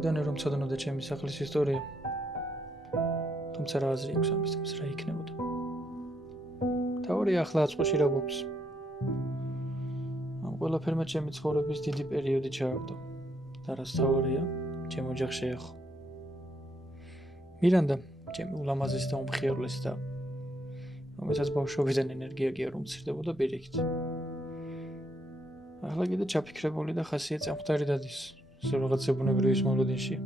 თავიდანვე რომ ცოდნოდა ჩემი სახლის ისტორია. თუმცა რა აზრი აქვს ამის თემას, რა იქნებოდა. თავი ახლა აწყოში რა გვაქვს. ამ ყველაფერმა ჩემი ცხოვრების დიდი პერიოდი ჩააგდო. და რაც თავია, ჩემ ოჯახს შეეხო. მირანდა, ჩემი ულამაზესი და უმხიარლესი და რომელსაც ბავშვობიდან ენერგია კი არ უმცირდებოდა პირიქით. ახლა კიდე ჩაფიქრებული და ხასიათი წამხდარი დადის. სულ რაღაც ზებუნებრივის მოლოდინში.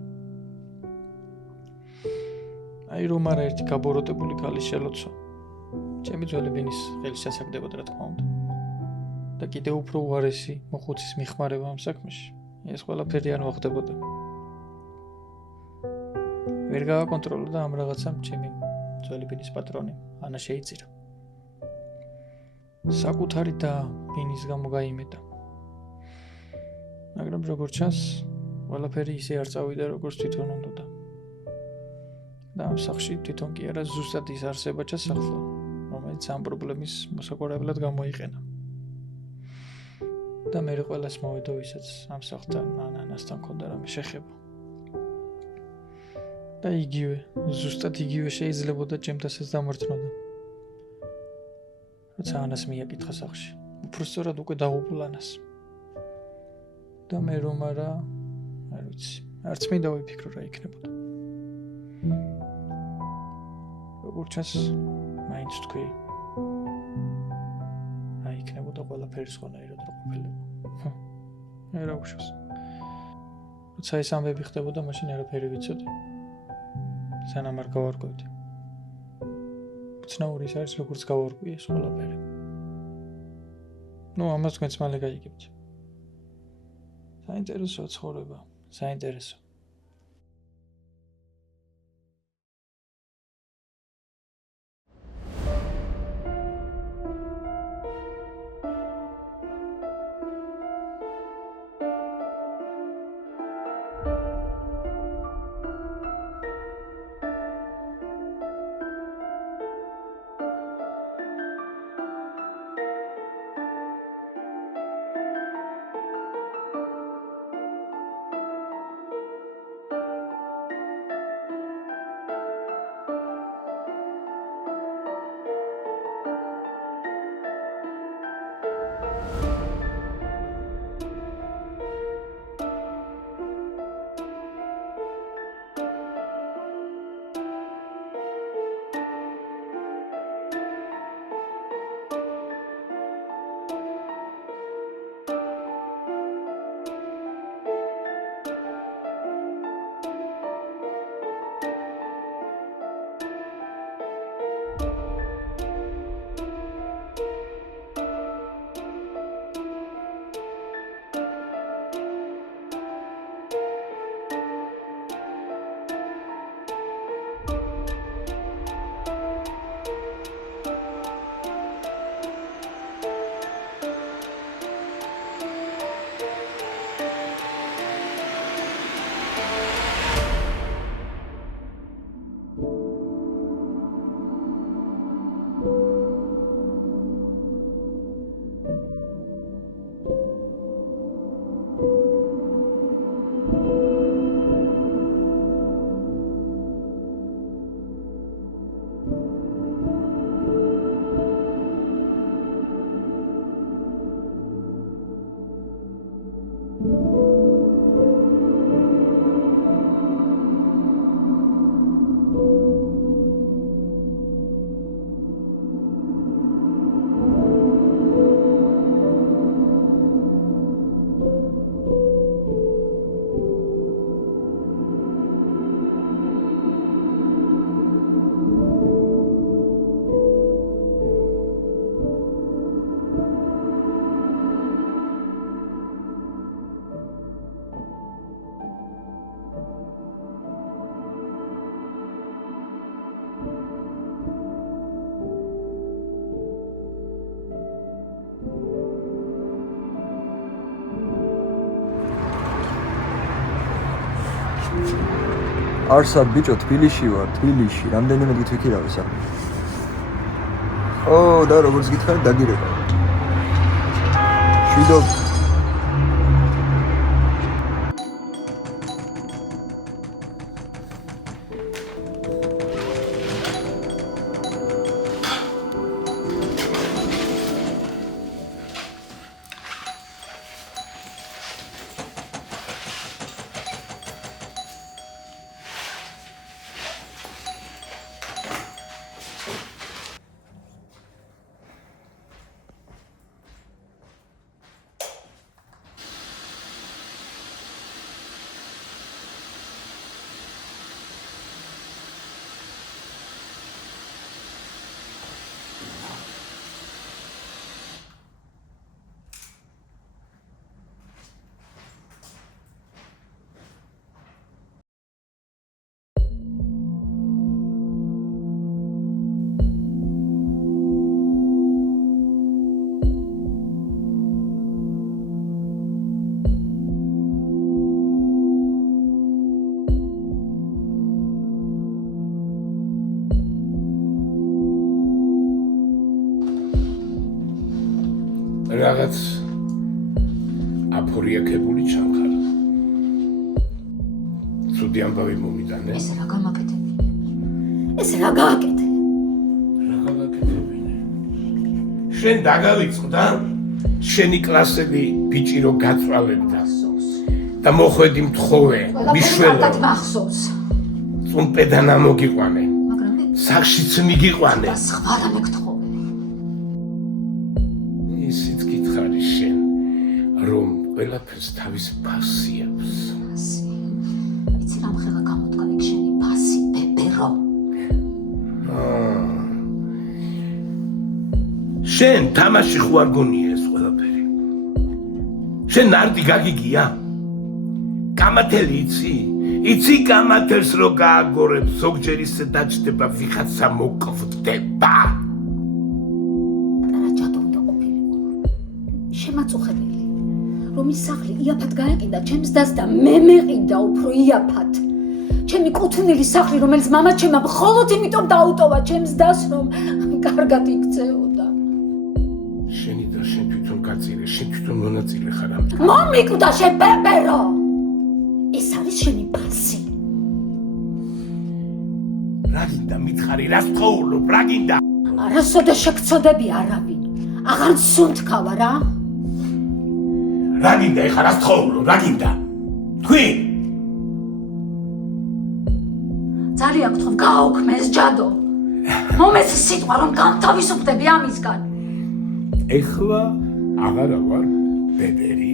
აი რომ არა ერთი გაბოროტებული ქალის შელოცვა. ჩემი ძველი ბინის ხელის სასაგდებოდა რა თქმა უნდა. და კიდე უფრო უარესი მოხუცის მიხმარება ამ საქმეში. ეს ყველაფერი არ მოხდებოდა. ვერ გავაკონტროლო და ამ რაღაცამ ჩემი ძველი ბინის პატრონი ანა შეიწირა. საკუთარი და ბინის გამო გაიმეტა. მაგრამ როგორც ჩანს, ყველაფერი ისე არ წავიდა, როგორც თვითონ უნდოდა. და ამ სახში თვითონ კი არა ზუსტად ის არსება ჩასახლა, რომელიც ამ პრობლემის მოსაგვარებლად გამოიყენა. და მე ყველას მოვედო, ვისაც ამ სახლთან ანასთან ქონდა რამე შეხება. და იგივე, ზუსტად იგივე შეიძლებოდა ჩემთასაც დამართნოდა. როცა ანას მიაკითხა სახლში, უბრალოდ უკვე დაღუპულ ანას. და მე რომ არა, არ ვიცი, არც მინდა ვიფიქრო რა იქნებოდა. როგორც ჩანს, მაინც თქვი, რა იქნებოდა ყველაფერი სხვანაირად რო ყოფილიყო. რა უშავს. როცა ეს ამბები ხდებოდა, მაშინ არაფერი ვიცოდი. სანამ არ გავარკვევდი. ცნაური ის არის, როგორც გავარკვიე ეს ყველაფერი. ამას თქვენც მალე გაიგებთ. საინტერესოა ცხოვრება, საინტერესო. არსად ბიჭო, თბილისში ვარ, თბილისში, რამდენიმე გითვიქირავე საქმე. და როგორც გითხარ, დაგირეკა. შვიდობ. რაღაც აფორიაქებული ჩამხარ. ცუდი ამბავი მომიტანე. ეს რა გამაკეთებინე? ეს რა გააკეთე? რა გავაკეთებინე? შენ დაგავიწყდა? შენი კლასები ბიჭი რო გაწვალებდა და მოხვედი მთხოვე, მიშველო. კარგად მახსოვს. წუნპედან ამოგიყვანე. მაგრამ მე სახშიც მიგიყვანე. და სხვა რა მეკთხოვე. ისიც გითხარი შენ, რომ ყველაფერს თავის ფასი აქვს. იცი რამ ხელა გამოდგა ეგ შენი ფასი, ბებერო. შენ თამაში ხო არ გონია ეს ყველაფერი? შენ ნარდი გაგიგია? კამათელი იცი? იცი კამათელს რო გააგორებ, ზოგჯერ ისე დაჭდება ვიღაცა მოკვდება. რა ჯადო უნდა ყოფილიყო. შემაწუხებელი. რომ ის სახლი იაფად გაეკიდა ჩემს დას და მე მეყიდა უფრო იაფად. ჩემი კუთვნილი სახლი, რომელიც მამაჩემმა მხოლოდ იმიტომ დაუტოვა ჩემს დას, რომ კარგად იქცეოდა. შენი და შენ თვითონ გაწირე, შენ თვითონ მონაწილე ხარ ამ. მომიკვდა შენ ბებერო. ეს არის შენი ფასი. რა გინდა მითხარი, რა სწოულობ, რა გინდა? არასოდეს შეგწოდები არავინ. აღარ სუნთქავა რა. რა გინდა ეხა რა სწოულობ, რა გინდა? თქვი? ძალიან გთხოვ, გააუქმეს ჯადო. მომეც სიტყვა რომ გამთავისუფლდები ამისგან. ეხლა აღარა ვარ ბებერი.